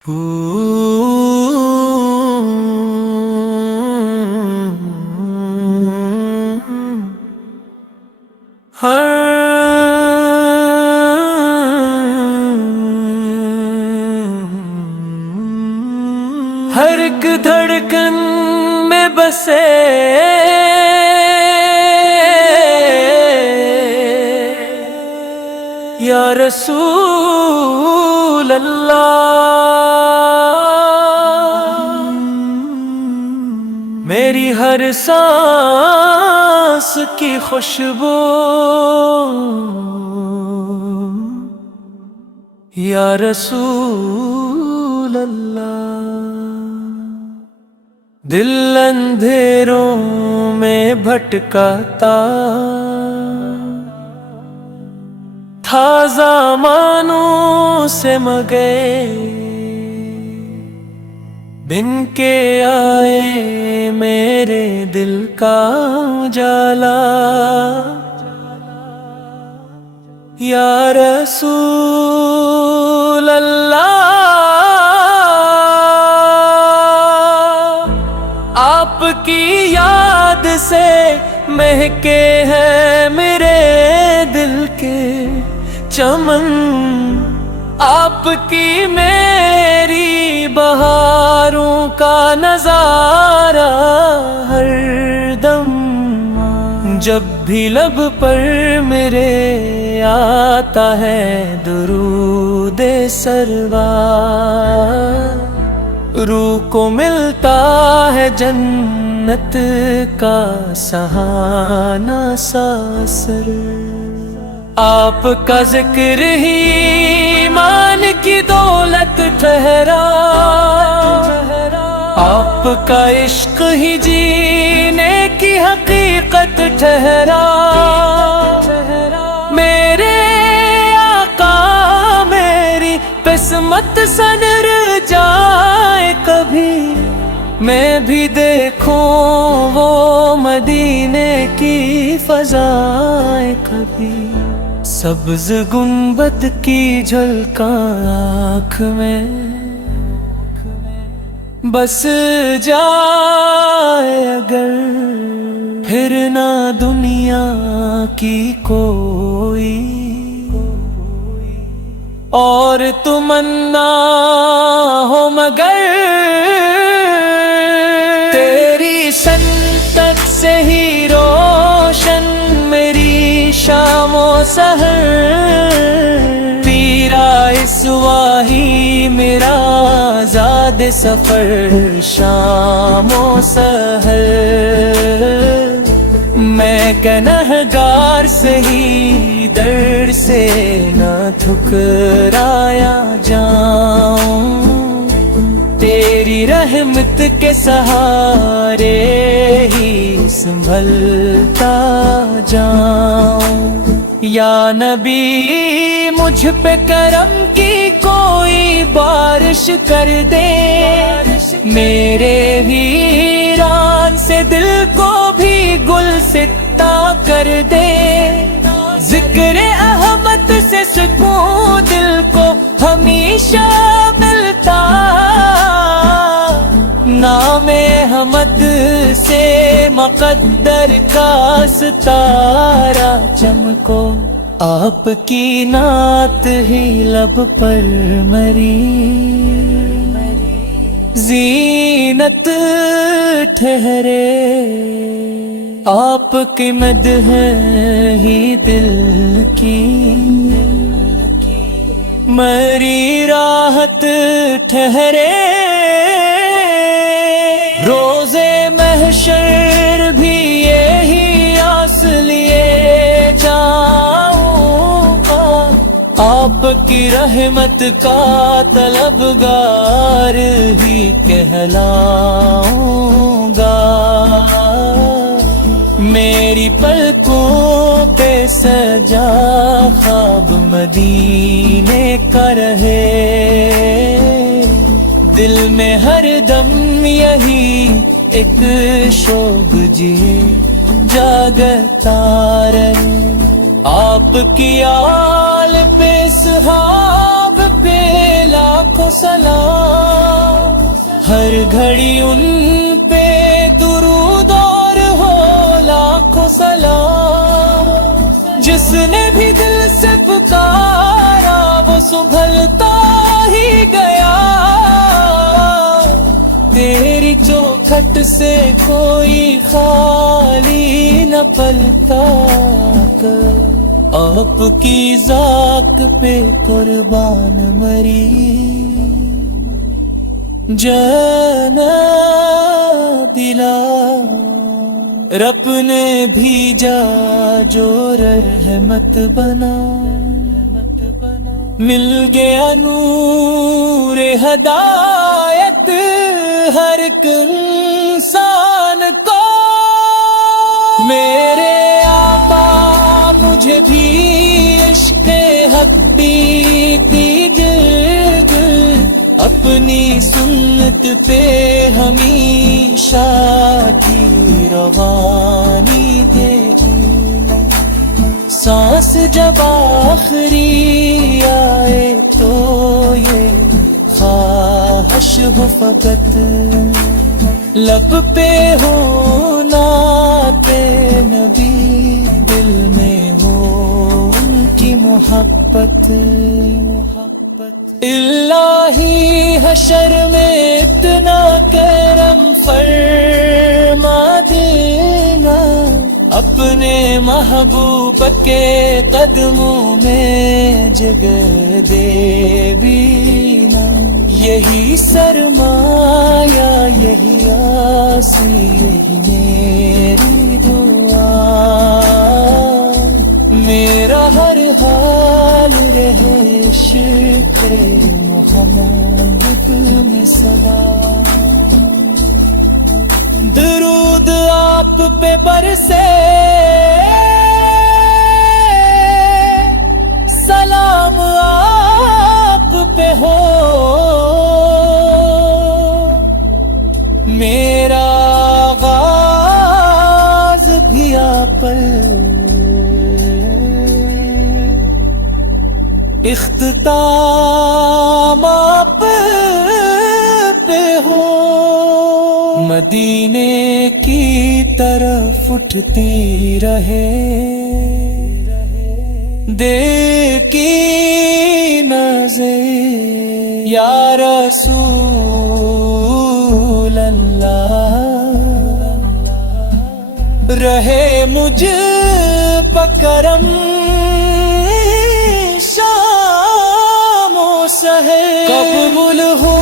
ہر ایک دھڑکن میں بسے یا رسول اللہ، میری ہر سانس کی خوشبو یا رسول اللہ۔ دل اندھیروں میں بھٹکتا تھا زمانوں سے مگے، بن کے آئے میرے دل کا اجالا یا رسول اللہ۔ آپ کی یاد سے مہکے ہیں میرے دل کے چمن، آپ کی میری بہاروں کا نظارہ ہر دم، جب بھی لب پر میرے آتا ہے درود سرور، روح کو ملتا ہے جنت کا سہانا سا اثر۔ آپ کا ذکر ہی ایمان کی دولت ٹھہرا، آپ کا عشق ہی جینے کی حقیقت ٹھہرا۔ میرے آقا میری قسمت سنور جائے کبھی، میں بھی دیکھوں وہ مدینے کی فضائیں کبھی، سبز گنبد کی جھلکاں آنکھ میں بس جائے اگر، پھر نہ دنیا کی کوئی اور تمنا ہو مگر، تیری سنتک سے ہی روشن میری شام و سحر، تیرا اسواہی میرا زاد سفر شام و سحر، میں گنہگار سے ہی در سے نہ ٹھکرایا جاؤں، تیری رحمت کے سہارے ہی سنبھلتا جاؤں۔ یا نبی مجھ پہ کرم کی کوئی بارش کر دے، میرے ویران سے دل کو بھی گلستہ کر دے، ذکر احمد سے سکون دل کو ہمیشہ ملتا، نام احمد سے مقدر کا ستارہ چمکو، آپ کی نعت ہی لب پر مری زینت ٹھہرے، آپ کی مدح ہی دل کی مری راحت ٹھہرے، روزے محشر بھی یہی آس لیے جاؤں گا، آپ کی رحمت کا طلبگار ہی کہلاؤں گا، میری پلکوں پہ سجا خواب مدینے کا رہے، دل میں ہر دم یہی ایک شوق جیے جاگتا رہے، آپ کی آل پہ صحاب پہ لاکھوں سلام، ہر گھڑی ان پہ درود اور ہو لاکھوں سلام، جس نے بھی دل سے پکارا وہ سنبھلتا ہی گیا، تیری چوکھٹ سے کوئی خالی نہ پلتا کر، آپ کی ذات پہ قربان مری جنت دلا، رب نے بھیجا جو رحمت بنا، مل گیا نور ہدایت ہر ایک انسان کو، میرے آقا مجھے بھی عشق حق پیتی جلد، اپنی سنت پہ ہمیشہ کی روانی دے، سانس جب آخری آئے تو یہ خواہش ہو فقط، لب پہ ہو نعت نبی، دل میں ہو ان کی محبت، الہی حشر میں اتنا کرم فرما دینا، اپنے محبوب کے قدموں میں جگہ دے بینا، یہی سرمایہ یہی آس یہی میری دعا، میرا ہر حال رہے شکر محمد میں صدا، درود آپ پہ برسے سلام آپ پہ ہو، میرا آغاز بھی آپ پر، اختتام آپ پہ ہو، مدینے کی طرف اٹھتی رہے دل کی نظر، یا رسول اللہ رہے مجھ پر کرم، شام و سحر قبول ہو